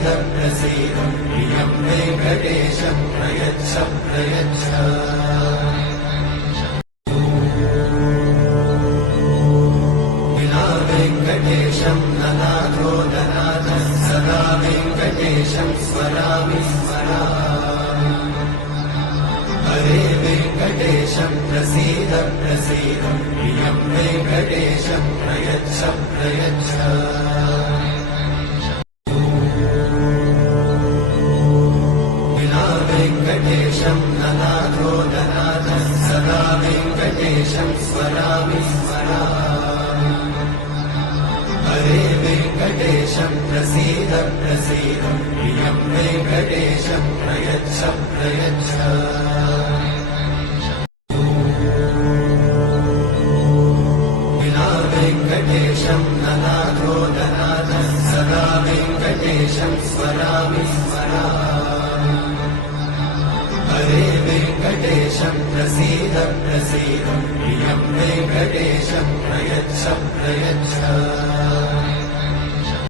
प्रसीद प्रसीद प्रियं वेङ्कटेश प्रयच्छ प्रयच्छ विना वेङ्कटेशं ननाथो ननाथः सदा वेङ्कटेशं स्मरामि स्मरामि हरे वेङ्कटेशं प्रसीद प्रसीद प्रियं वेङ्कटेश प्रयच्छ प्रयच्छ विना वेङ्कटेशं ननाथो ननाथः सदा वेङ्कटेशं स्मरामि स्मरामि हरे वेङ्कटेशं प्रसीद प्रसीद प्रियं वेङ्कटेश प्रयच्छ प्रयच्छ विना वेङ्कटेशं ननाथो ननाथः सदा वेङ्कटेशं स्मरामि स्मरामि हरे वेङ्कटेशं प्रसीद प्रसीद प्रियं वेङ्कटेश प्रयच्छ प्रयच्छ